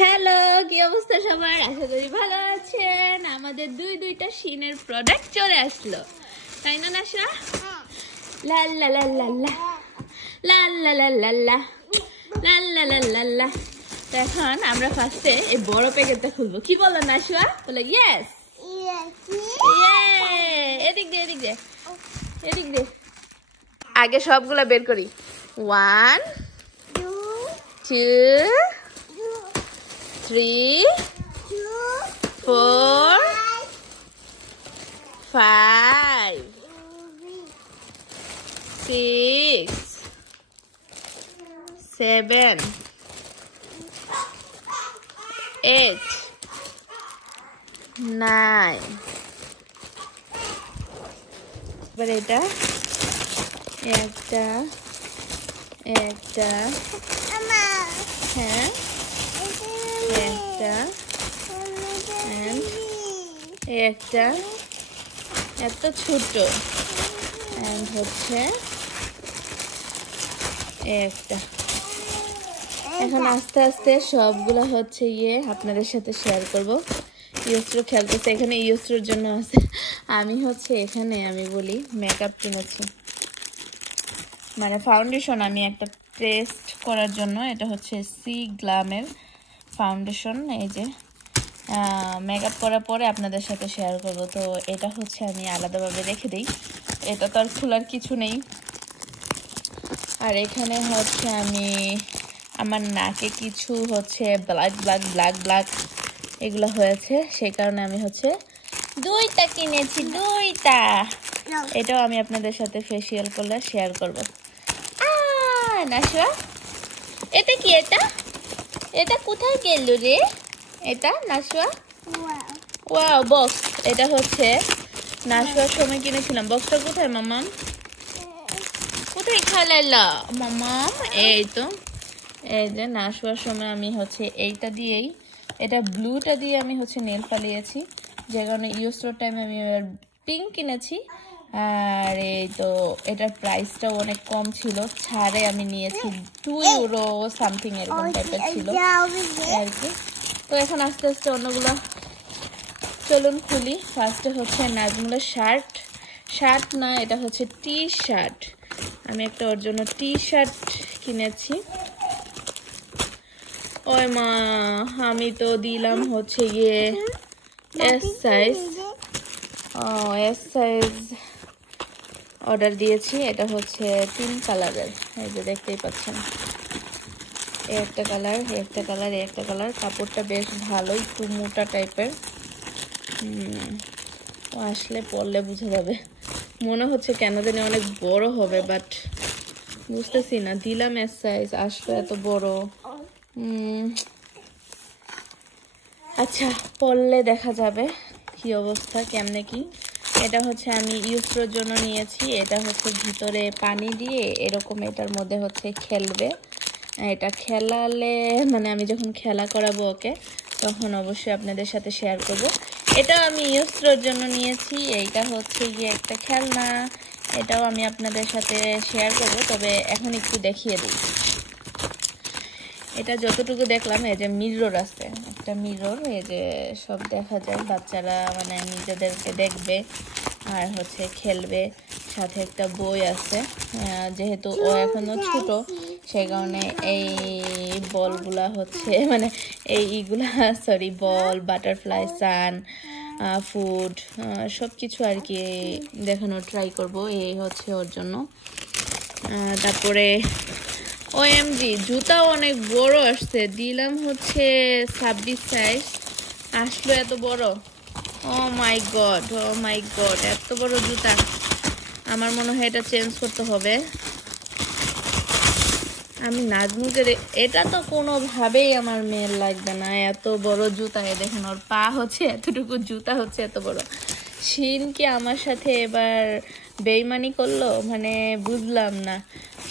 Hello, কি অবস্থা সবার? আশা করি ভালো আছেন। আমাদের দুইটা শিনের প্রোডাক্ট চলে আসলো, তাই না নাশা? লা লা লা লা লা লা লা লা লা লা লা লা লা লা লা। এখন আমরা ফার্স্টে এই বড় প্যাকেটটা খুলবো। কি বলো নাশা? বলো ইয়েস। এদিক দে এদিক দে এদিক দে। আগে সবগুলা বের করি। 1 2 3 4 5 6 7 8 9 এবার এটা একটা একটা হ্যাঁ একটা একটা এত ছোট এন্ড হচ্ছে একটা। এখন আস্তে আস্তে সবগুলা হচ্ছে আপনাদের সাথে শেয়ার করব। ইউস্ট্রো খেলতেছে, এখানে ইউস্ট্রোর জন্য আছে। আমি হচ্ছে এখানে আমি বলি মেকআপ কিনেছি, মানে ফাউন্ডেশন আমি একটা টেস্ট করার জন্য। এটা হচ্ছে সি গ্ল্যামের ফাউন্ডেশন। এই যে মেকআপ করার পরে আপনাদের সাথে শেয়ার করব। তো এটা হচ্ছে আমি আলাদাভাবে রেখে দিই, এটা তো আর খোলার কিছু নেই। আর এখানে হচ্ছে আমি আমার নাকে কিছু হচ্ছে ব্ল্যাক ব্ল্যাক ব্ল্যাক ব্ল্যাক এগুলো হয়েছে, সেই কারণে আমি হচ্ছে দুইটা কিনেছি, দুইটা। এটাও আমি আপনাদের সাথে ফেসিয়াল করলে শেয়ার করব। নাশা, এটা কি? এটা এটা কোথায় গেল রে? এটা নাশা, ওয়াও বক্স। এটা হচ্ছে নাশার সময় কিনেছিলাম। বক্সটা কোথায় মামাম? কোথায় খেলাইলা মামাম? এই তো, এই যে নাশার সময় আমি হচ্ছে এইটা দিয়েই, এটা ব্লুটা দিয়ে আমি হচ্ছে নেল পালিয়েছি, যে কারণে ইউস্টোর টাইমে আমি পিঙ্ক কিনেছি। আর এই তো এটার প্রাইসটাও অনেক কম ছিল, ছাড়ে আমি নিয়েছি 2 ইউরো সামথিং এরকম টাইপের ছিল আর কি। তো এখন আস্তে আস্তে অন্যগুলো চলুন খুলি। ফার্স্টে হচ্ছে নাজমুলের শার্ট না, এটা হচ্ছে টি শার্ট। আমি একটা ওর জন্য টি শার্ট কিনেছি। ওই মা, আমি তো দিলাম হচ্ছে S size. S size order দিয়েছি। এটা হচ্ছে 3 কালারের, এই যে দেখতেই পাচ্ছেন। একটা কালার, একটা কালার, একটা কালার। কাপড়টা বেশ ভালো, একটু মোটা টাইপের। আসলে পরলে বুঝে যাবে। মনে হচ্ছে কেন জানি অনেক বড় হবে, বাট বুঝতেছি না। দিলাম এস সাইজ, আসলে এত বড়। আচ্ছা, পরলে দেখা যাবে কি অবস্থা, কেমনে কি। এটা হচ্ছে আমি ইউস্ট্রোর জন্য নিয়েছি। এটা হচ্ছে ভিতরে পানি দিয়ে এরকম এটার মধ্যে হচ্ছে খেলবে। এটা খেলালে, মানে আমি যখন খেলা করাবো ওকে, তখন অবশ্যই আপনাদের সাথে শেয়ার করব। এটা আমি ইউস্ট্রোর জন্য নিয়েছি। এইটা হচ্ছে একটা খেলনা, এটাও আমি আপনাদের সাথে শেয়ার করব, তবে এখন একটু দেখিয়ে দিই। এটা যতটুকু দেখলাম, এই যে মিরর আছে, একটা মিরর, এই যে সব দেখা যায়। বাচ্চারা মানে নিজেদেরকে দেখবে আর হচ্ছে খেলবে। সাথে একটা বই আছে, যেহেতু ও এখনো ছোট, সেই কারণে এই বলগুলা হচ্ছে মানে এইগুলা সরি বল, বাটারফ্লাই, সান, ফুড সব কিছু আর কি দেখানোর ট্রাই করব। এই হচ্ছে ওর জন্য। তারপরে ওএমজি জুতাও অনেক বড় আসছে। দিলাম হচ্ছে 26 সাইজ, আসলো এত বড়। ও মাই গড, ও মাই গড, এত বড় জুতা। আমার মনে হয় এটা চেঞ্জ করতে হবে। আমি নাজমুলকে, এটা তো কোনোভাবেই আমার মেয়ের লাগবে না, এত বড় জুতা। দেখেন ওর পা হচ্ছে এতটুকু, জুতা হচ্ছে এত বড়। শিন কি আমার সাথে এবার বেইমানি করলো? মানে বুঝলাম না।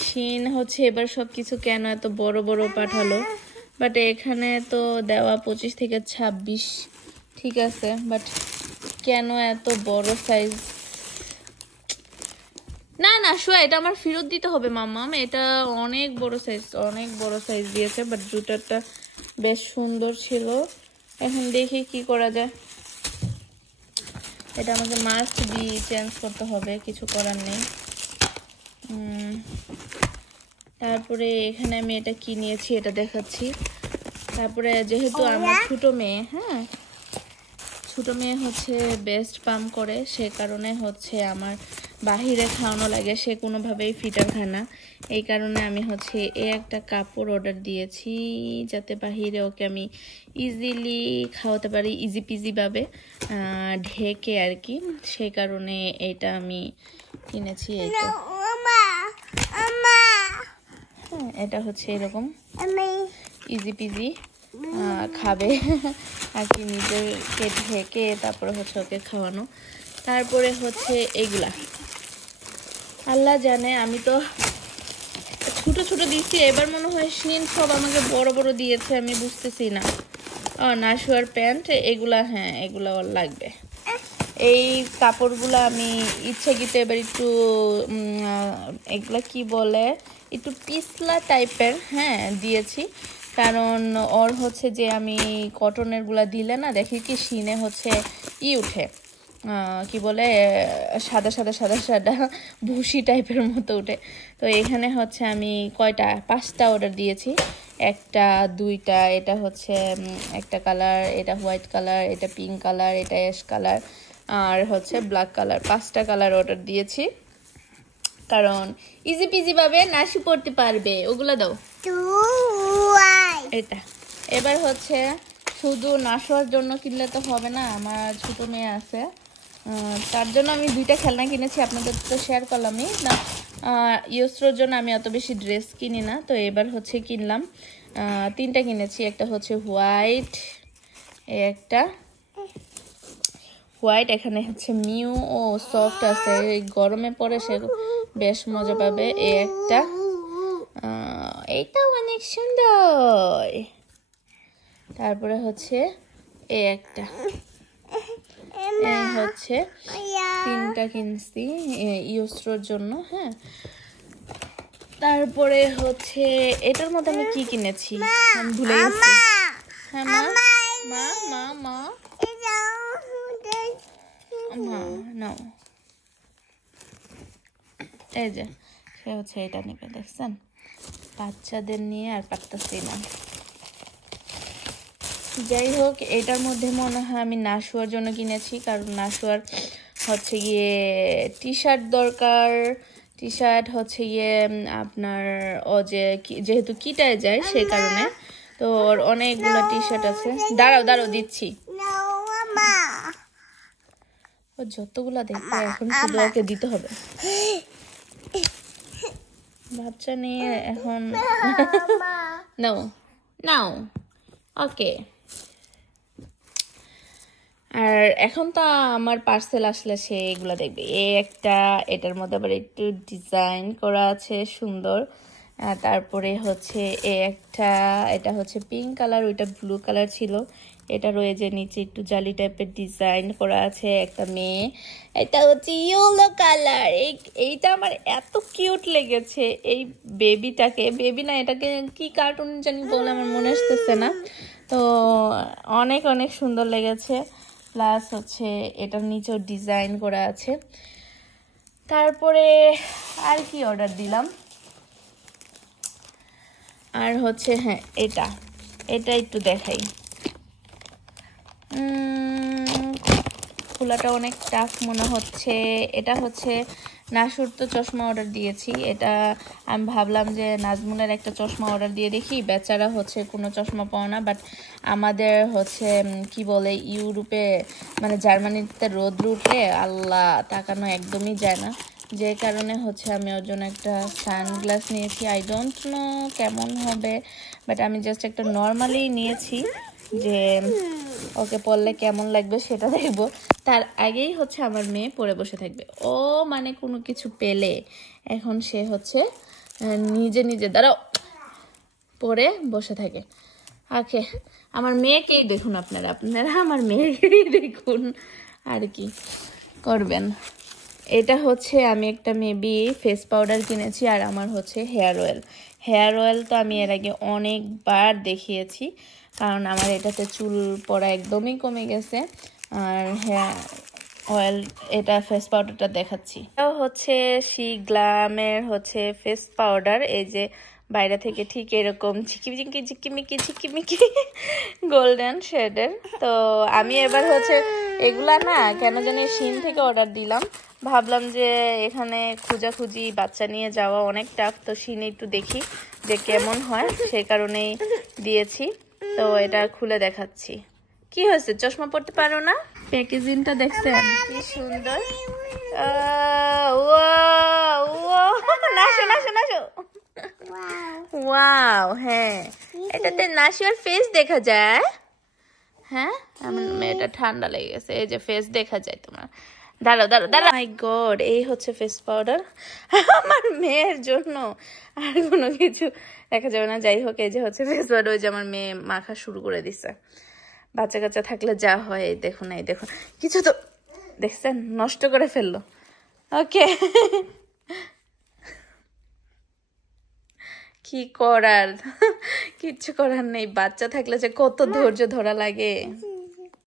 শিন হচ্ছে এবার সবকিছু কেন এত বড় বড় পাঠালো? বাট এখানে তো দেওয়া 25 থেকে 26, ঠিক আছে, বাট কেন এত বড় সাইজ? না না সোয়া এটা আমার ফেরত দিতে হবে মাম্মাম। এটা অনেক বড় সাইজ দিয়েছে, বাট জুতাটা বেশ সুন্দর ছিল। এখন দেখি কি করা যায়। এটা আমাকে মাস্ট বি চেঞ্জ করতে হবে, কিছু করার নেই। তারপরে এখানে আমি এটা কি নিয়েছি এটা দেখাচ্ছি। তারপরে যেহেতু আমার ছোট মেয়ে, হ্যাঁ ছোট মেয়ে হচ্ছে বেস্ট পাম্প করে, সে কারণে হচ্ছে আমার বাহিরে খাওয়ানো লাগে, সে কোনোভাবেই ফিটার খায় না। এই কারণে আমি হচ্ছে একটা কাপড় অর্ডার দিয়েছি যাতে বাহিরে ওকে আমি ইজিলি খাওয়াতে পারি, ইজি পিজিভাবে ঢেকে আর কি। সেই কারণে এটা আমি কিনেছি। হ্যাঁ এটা হচ্ছে এরকম ইজি পিজি খাবে আর কি, নিজেকে ঢেকে তারপরে হচ্ছে ওকে খাওয়ানো। তারপরে হচ্ছে এগুলা আল্লাহ জানে, আমি তো ছোট ছোট দিচ্ছি, এবার মনে হয় শিন সব আমাকে বড় বড় দিয়েছে, আমি বুঝতেছি না। নাশুয়ার প্যান্ট এগুলা, হ্যাঁ এগুলা ওর লাগবে। এই কাপড়গুলো আমি ইচ্ছাকৃত এবার একটু এগুলা কি বলে একটু পিছলা টাইপের হ্যাঁ দিয়েছি, কারণ ওর হচ্ছে যে আমি কটনের গুলা দিলে না দেখি কি শিনে হচ্ছে উঠে কি বলে সাদা সাদা সাদা সাদা ভুসি টাইপের মতো উঠে। তো এখানে হচ্ছে আমি কয়টা 5টা অর্ডার দিয়েছি, একটা 2টা, এটা হচ্ছে একটা কালার, এটা হোয়াইট কালার, এটা পিঙ্ক কালার, এটা অ্যাশ কালার আর হচ্ছে ব্ল্যাক কালার। 5টা কালার অর্ডার দিয়েছি কারণ ইজি পিজি ভাবে নাশি পড়তে পারবে। ওগুলা দাও এটা। এবার হচ্ছে শুধু নাশোয়ার জন্য কিনলে তো হবে না, আমার ছোট মেয়ে আছে তার জন্য আমি 2টা খেলনা কিনেছি, আপনাদের তো শেয়ার করলামই না। ইউসরোর জন্য আমি অত বেশি ড্রেস কিনি না, তো এবার হচ্ছে কিনলাম 3টা কিনেছি। একটা হচ্ছে হোয়াইট, একটা হোয়াইট, এখানে হচ্ছে মিউ ও সফট আছে, গরমে পরে সে বেশ মজা পাবে। একটা এইটা অনেক সুন্দর। তারপরে হচ্ছে একটা হচ্ছে 3টা কিনছি ইউসরোর জন্য। হ্যাঁ তারপরে হচ্ছে এটার মধ্যে আমি কি কিনেছি আমি ভুলে গেছি। হ্যাঁ মা মা মা মা মা নাও, এই যে সে হচ্ছে এটা নেবে, দেখছেন বাচ্চাদের নিয়ে আর পারতেছি না। যাই হোক এটার মধ্যে মনে হয় আমি নাশুয়ার জন্য কিনেছি, কারণ নাশুয়ার হচ্ছে গিয়ে টি শার্ট দরকার। টি শার্ট হচ্ছে গিয়ে আপনার ও যে যেহেতু কিটায় যায় সেই কারণে, তো ওর অনেকগুলো টি শার্ট আছে। দাঁড়াও দাঁড়াও দিচ্ছি, ও যতগুলা দেখবে এখন শুধু ওকে দিতে হবে। বাচ্চা নিয়ে এখন নাও নাও ওকে। আর এখন তো আমার পার্সেল আসলে সে এগুলো দেখবে। একটা এটার মধ্যে আবার একটু ডিজাইন করা আছে সুন্দর। তারপরে হচ্ছে একটা, এটা হচ্ছে পিঙ্ক কালার, ওইটা ব্লু কালার ছিল। এটা রয়েছে নিচে একটু জালি টাইপের ডিজাইন করা আছে। একটা মেয়ে, এটা হচ্ছে ইয়েলো কালার। এইটা আমার এত কিউট লেগেছে এই বেবিটাকে, বেবি না এটাকে কি কার্টুন জানি বলে আমার মনে আসতেছে না, তো অনেক অনেক সুন্দর লেগেছে। প্লাস হচ্ছে এটার নিচেও ডিজাইন করা আছে। তারপরে আর কি অর্ডার দিলাম, আর হচ্ছে হ্যাঁ এটা একটু দেখাই। খোলাটা অনেক টাফ মনে হচ্ছে। এটা হচ্ছে নাশুর তো চশমা অর্ডার দিয়েছি, এটা আমি ভাবলাম যে নাজমুনের একটা চশমা অর্ডার দিয়ে দেখি, বেচারা হচ্ছে কোনো চশমা পাও না। বাট আমাদের হচ্ছে কি বলে ইউরোপে মানে জার্মানিতে রোদ উঠলে আল্লাহ তাকানো একদমই যায় না, যে কারণে হচ্ছে আমি ওর জন্য একটা সানগ্লাস নিয়েছি। আই ডোন্ট নো কেমন হবে, বাট আমি জাস্ট একটা নর্মালি নিয়েছি যে ওকে পরলে কেমন লাগবে সেটা দেখবো। তার আগেই হচ্ছে আমার মেয়ে পরে বসে থাকবে। ও মানে কোনো কিছু পেলে এখন সে হচ্ছে নিজে নিজে দাঁড়াও পরে বসে থাকে। ওকে আমার মেয়েকেই দেখুন, আপনারা আমার মেয়েকেই দেখুন আর কি করবেন। এটা হচ্ছে আমি একটা মেবি ফেস পাউডার কিনেছি, আর আমার হচ্ছে হেয়ার অয়েল। হেয়ার অয়েল তো আমি এর আগে অনেকবার দেখিয়েছি, কারণ আমার এটাতে চুল পড়া একদমই কমে গেছে। আর হেয়ার অয়েল, এটা ফেস পাউডারটা দেখাচ্ছি। এটাও হচ্ছে শি গ্ল্যামের হচ্ছে ফেস পাউডার। এই যে বাইরে থেকে ঠিক এরকম ঝিকিমিকি ঝিকিমিকি ঝিকিমিকি গোল্ডেন শেডের। তো আমি এবার হচ্ছে এগুলা না কেন জানি শিন থেকে অর্ডার দিলাম, ভাবলাম যে এখানে খোঁজাখুঁজি বাচ্চা নিয়ে যাওয়া অনেক টাফ, তো শিনে একটু দেখি যে কেমন হয়, সেই কারণেই দিয়েছি। তো এটা খুলে দেখাচ্ছি। কি হয়েছে, চশমা পড়তে পারো না? প্যাকেজিংটা দেখছেন কি সুন্দর। ওয়াও, হ্যাঁ এটাতে নাসিয়ার ফেস দেখা যায়। হ্যাঁ এটা ঠান্ডা লেগে গেছে, এই যে ফেস দেখা যায় তোমার। দাঁড়াও দাঁড়াও দাঁড়াও, মাই গড, এই হচ্ছে ফেস পাউডার আমার মেয়ের জন্য, আর কোনো কিছু দেখা যাবে না। যাই হোক, এই যে হচ্ছে ফেস পাউডার, ওই যে আমার মেয়ে মাখা শুরু করে দিছে। বাচ্চা কাচ্চা থাকলে যা হয়, এই দেখুন এই দেখুন, কিছু তো দেখছেন নষ্ট করে ফেললো। ওকে, কি করার, কিচ্ছু করার নেই, বাচ্চা থাকলে যে কত ধৈর্য ধরা লাগে।